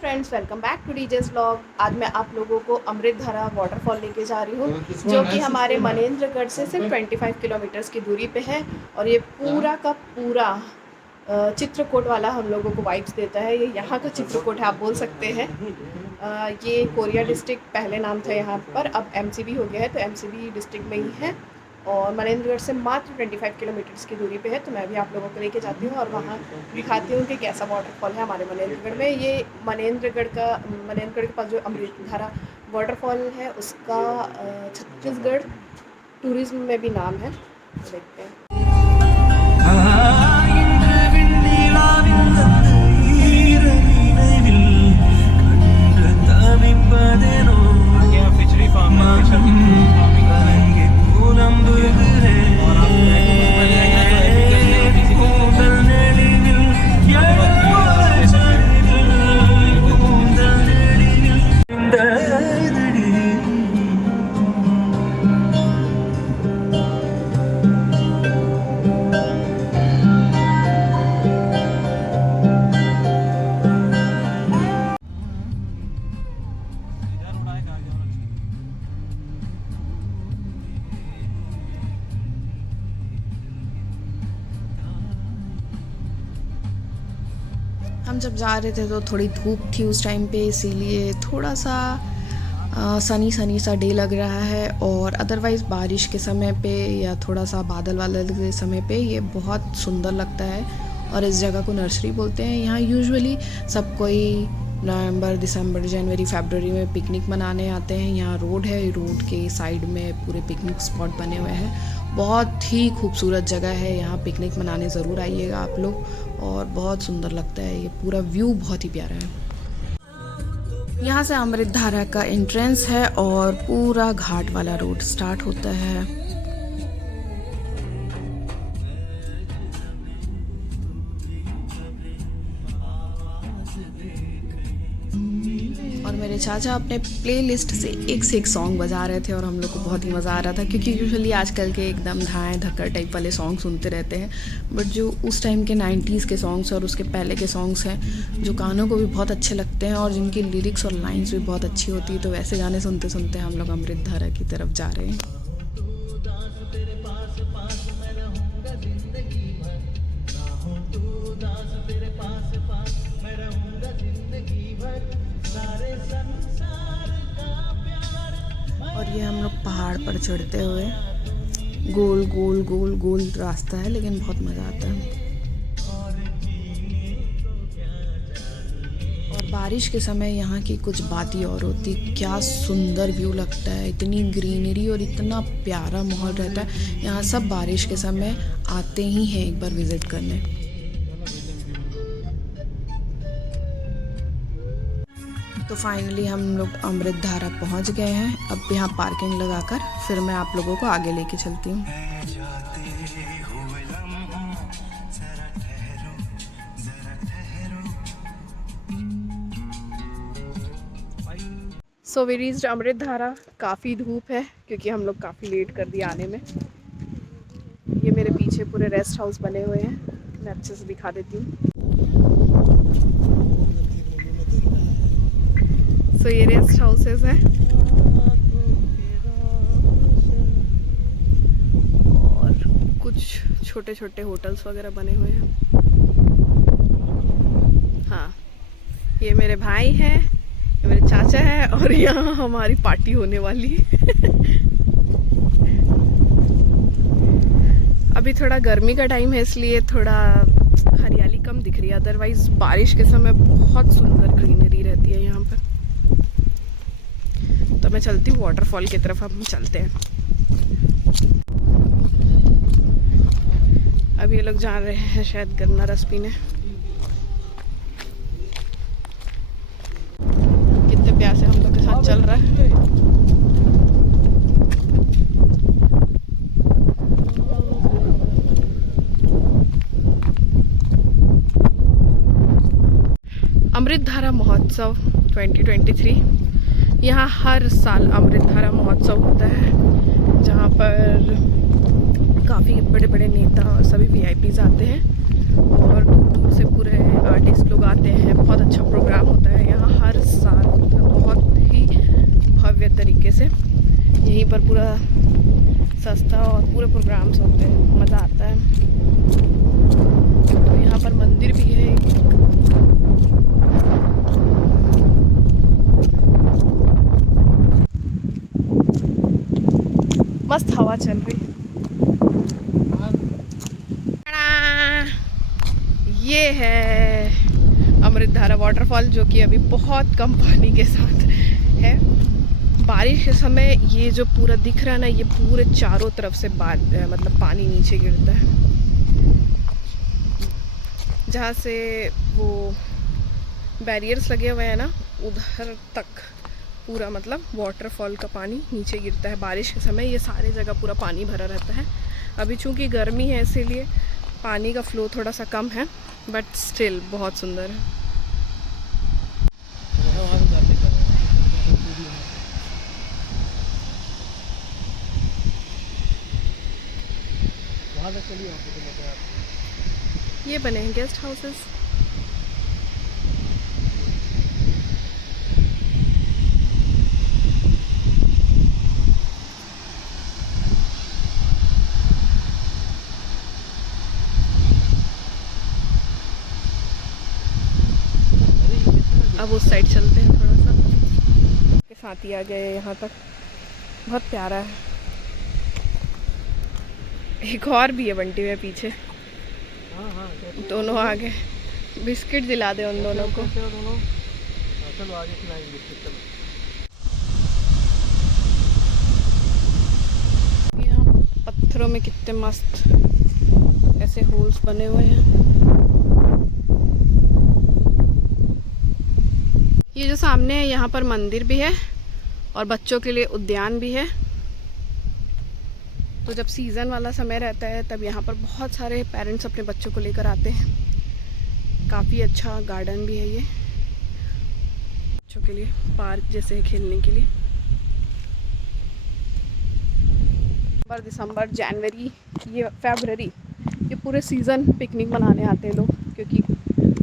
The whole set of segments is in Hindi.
Friends, welcome back to DJ's vlog. आज मैं आप लोगों को अमृतधारा वाटरफॉल लेके जा रही हूँ, जो कि हमारे मनेंद्रगढ़ से सिर्फ 25 किलोमीटर्स की दूरी पे है। और ये पूरा का पूरा चित्रकूट वाला हम लोगों को वाइब्स देता है। ये यहाँ का चित्रकूट है, आप बोल सकते हैं। ये कोरिया डिस्ट्रिक्ट पहले नाम था यहाँ पर, अब एमसीबी हो गया है, तो एमसीबी डिस्ट्रिक्ट में ही है। और मनेंद्रगढ़ से मात्र 25 किलोमीटर्स की दूरी पे है। तो मैं भी आप लोगों को लेके जाती हूँ और वहाँ दिखाती हूँ कि कैसा वाटरफॉल है हमारे मनेंद्रगढ़ में। ये मनेंद्रगढ़ के पास जो अमृतधारा वाटरफॉल है, उसका छत्तीसगढ़ टूरिज्म में भी नाम है। तो देखते हैं। हम जब जा रहे थे तो थोड़ी धूप थी उस टाइम पे, इसीलिए थोड़ा सा सनी सा डे लग रहा है। और अदरवाइज़ बारिश के समय पे या थोड़ा सा बादल के समय पे ये बहुत सुंदर लगता है। और इस जगह को नर्सरी बोलते हैं। यहाँ यूजुअली सब कोई नवंबर, दिसंबर, जनवरी, फरवरी में पिकनिक मनाने आते हैं। यहाँ रोड है, रोड के साइड में पूरे पिकनिक स्पॉट बने हुए हैं। बहुत ही खूबसूरत जगह है, यहाँ पिकनिक मनाने ज़रूर आइएगा आप लोग। और बहुत सुंदर लगता है, ये पूरा व्यू बहुत ही प्यारा है। यहाँ से अमृतधारा का एंट्रेंस है और पूरा घाट वाला रोड स्टार्ट होता है। और मेरे चाचा अपने प्लेलिस्ट से एक सॉन्ग बजा रहे थे और हम लोग को बहुत ही मज़ा आ रहा था, क्योंकि यूजुअली आजकल के एकदम धाएँ धक्कर टाइप वाले सॉन्ग सुनते रहते हैं। बट जो उस टाइम के 90s के सॉन्ग्स और उसके पहले के सॉन्ग्स हैं, जो कानों को भी बहुत अच्छे लगते हैं और जिनकी लिरिक्स और लाइन्स भी बहुत अच्छी होती है, तो वैसे गाने सुनते सुनते हम लोग अमृतधारा की तरफ जा रहे हैं। और ये हम लोग पहाड़ पर चढ़ते हुए गोल गोल गोल गोल रास्ता है, लेकिन बहुत मज़ा आता है। और बारिश के समय यहाँ की कुछ बात ही और होती, क्या सुंदर व्यू लगता है, इतनी ग्रीनरी और इतना प्यारा माहौल रहता है। यहाँ सब बारिश के समय आते ही हैं एक बार विज़िट करने। तो फाइनली हम लोग अमृतधारा पहुंच गए हैं। अब यहाँ पार्किंग लगाकर फिर मैं आप लोगों को आगे लेके चलती हूँ। सो वी रीच्ड अमृतधारा। काफ़ी धूप है क्योंकि हम लोग काफ़ी लेट कर दिया आने में। ये मेरे पीछे पूरे रेस्ट हाउस बने हुए हैं, मैं अच्छे से दिखा देती हूँ। तो ये रेस्ट हाउसेस हैं और कुछ छोटे छोटे होटल्स वगैरह बने हुए हैं। हाँ, ये मेरे भाई हैं, ये मेरे चाचा हैं और यहाँ हमारी पार्टी होने वाली है। अभी थोड़ा गर्मी का टाइम है, इसलिए थोड़ा हरियाली कम दिख रही है। अदरवाइज बारिश के समय बहुत सुंदर ग्रीनरी रहती है यहाँ पर। तो मैं चलती हूँ वाटरफॉल की तरफ। अब हम चलते हैं। अब ये लोग जा रहे हैं शायद गन्ना रस पीने। कितने प्यार से हम लोग के साथ चल रहा है। अमृतधारा महोत्सव 2023। यहाँ हर साल अमृतधारा महोत्सव होता है, जहाँ पर काफ़ी बड़े बड़े नेता और सभी VIPs आते हैं और दूर दूर से पूरे आर्टिस्ट लोग आते हैं। बहुत अच्छा प्रोग्राम होता है यहाँ पर पूरा सस्ता और पूरे प्रोग्राम्स होते हैं, मज़ा आता है। तो यहाँ पर मंदिर भी है एक। मस्त हवा चल रही। ये है अमृतधारा वाटरफॉल, जो कि अभी बहुत कम पानी के साथ है। बारिश के समय ये जो पूरा दिख रहा है ना, ये पूरे चारों तरफ से मतलब पानी नीचे गिरता है, जहाँ से वो बैरियर्स लगे हुए हैं ना, उधर तक पूरा मतलब वाटरफॉल का पानी नीचे गिरता है। बारिश के समय ये सारे जगह पूरा पानी भरा रहता है। अभी चूँकि गर्मी है इसीलिए पानी का फ्लो थोड़ा सा कम है, बट स्टिल बहुत सुंदर है। ये बने हैं गेस्ट हाउसेस। अब उस साइड चलते हैं थोड़ा सा, के साथ ही आ गए यहाँ तक। बहुत प्यारा है। एक और भी है बंटी में पीछे। दोनों आ गए। बिस्किट दिला दे उन दोनों को। यहाँ पत्थरों में कितने मस्त ऐसे होल्स बने हुए हैं। ये जो सामने है यहाँ पर मंदिर भी है और बच्चों के लिए उद्यान भी है। तो जब सीज़न वाला समय रहता है तब यहाँ पर बहुत सारे पेरेंट्स अपने बच्चों को लेकर आते हैं। काफ़ी अच्छा गार्डन भी है ये बच्चों के लिए, पार्क जैसे है खेलने के लिए। दिसंबर, जनवरी, ये फरवरी, ये पूरे सीज़न पिकनिक मनाने आते हैं लोग, क्योंकि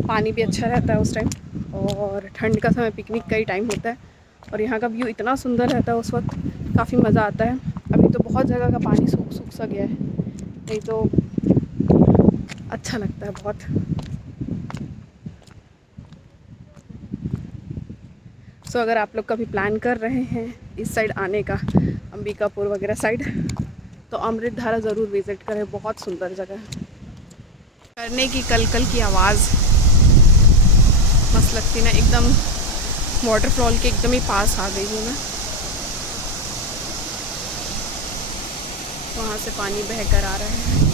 पानी भी अच्छा रहता है उस टाइम और ठंड का समय पिकनिक का ही टाइम होता है। और यहाँ का व्यू इतना सुंदर रहता है उस वक्त, काफ़ी मज़ा आता है। अभी तो बहुत जगह का पानी सूख सा गया है, नहीं तो अच्छा लगता है बहुत। सो अगर आप लोग कभी प्लान कर रहे हैं इस साइड आने का, अंबिकापुर वगैरह साइड, तो अमृतधारा ज़रूर विज़िट करें। बहुत सुंदर जगह है। करने की कलकल की आवाज़ मस्त लगती ना, एकदम वाटरफॉल के एकदम ही पास आ गई हूँ मैं। वहाँ से पानी बहकर आ रहा है।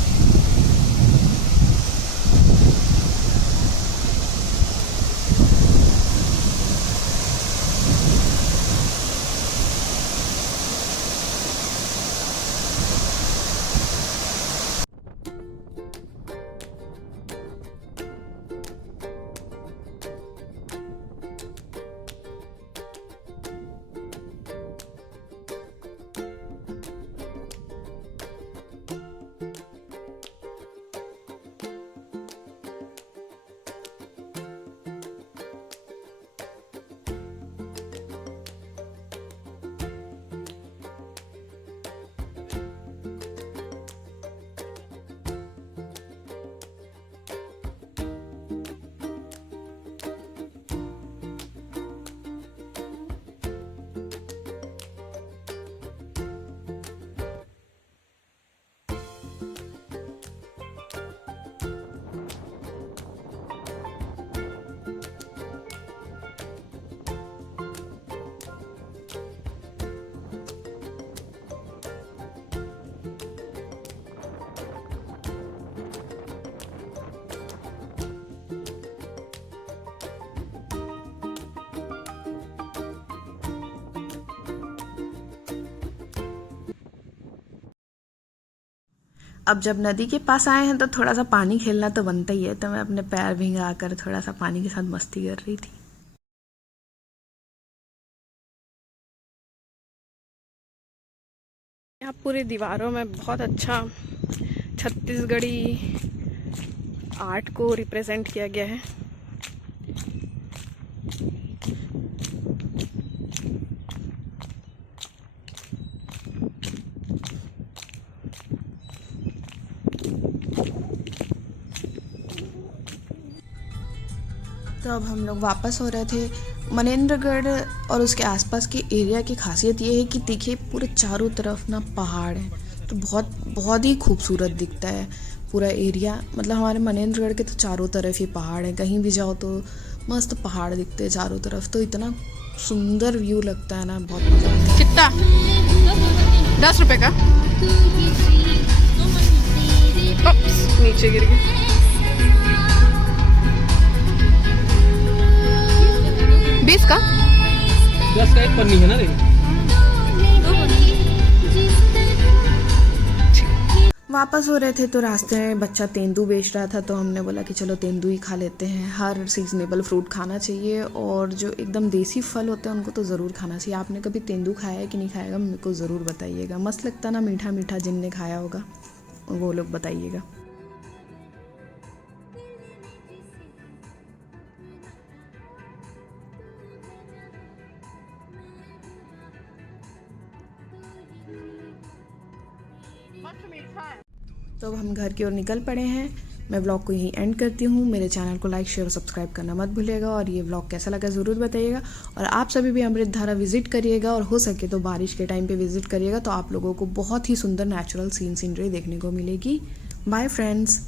अब जब नदी के पास आए हैं तो थोड़ा सा पानी खेलना तो बनता ही है, तो मैं अपने पैर भिंगा कर थोड़ा सा पानी के साथ मस्ती कर रही थी। यहाँ पूरी दीवारों में बहुत अच्छा छत्तीसगढ़ी आर्ट को रिप्रेजेंट किया गया है। तो अब हम लोग वापस हो रहे थे। मनेंद्रगढ़ और उसके आसपास के एरिया की खासियत ये है कि देखिए पूरे चारों तरफ ना पहाड़ हैं, तो बहुत बहुत ही खूबसूरत दिखता है पूरा एरिया। मतलब हमारे मनेंद्रगढ़ के तो चारों तरफ ही पहाड़ हैं, कहीं भी जाओ तो मस्त पहाड़ दिखते हैं चारों तरफ, तो इतना सुंदर व्यू लगता है ना, बहुत मज़ा आता है। कितना? 10 रुपए का। ओप्स, नीचे गिर गया। 20 का? 10 का एक पन्नी है ना देखो। वापस हो रहे थे तो रास्ते में बच्चा तेंदू बेच रहा था, तो हमने बोला कि चलो तेंदू ही खा लेते हैं। हर सीजनेबल फ्रूट खाना चाहिए और जो एकदम देसी फल होते हैं उनको तो ज़रूर खाना चाहिए। आपने कभी तेंदू खाया है कि नहीं खाएगा, मेरे को ज़रूर बताइएगा। मस्त लगता ना, मीठा मीठा, जिनने खाया होगा वो लोग बताइएगा। तो अब हम घर की ओर निकल पड़े हैं। मैं व्लॉग को यहीं एंड करती हूँ। मेरे चैनल को लाइक, शेयर और सब्सक्राइब करना मत भूलिएगा और ये व्लॉग कैसा लगा ज़रूर बताइएगा। और आप सभी भी अमृतधारा विजिट करिएगा और हो सके तो बारिश के टाइम पे विजिट करिएगा, तो आप लोगों को बहुत ही सुंदर नेचुरल सीनरी देखने को मिलेगी। Bye friends.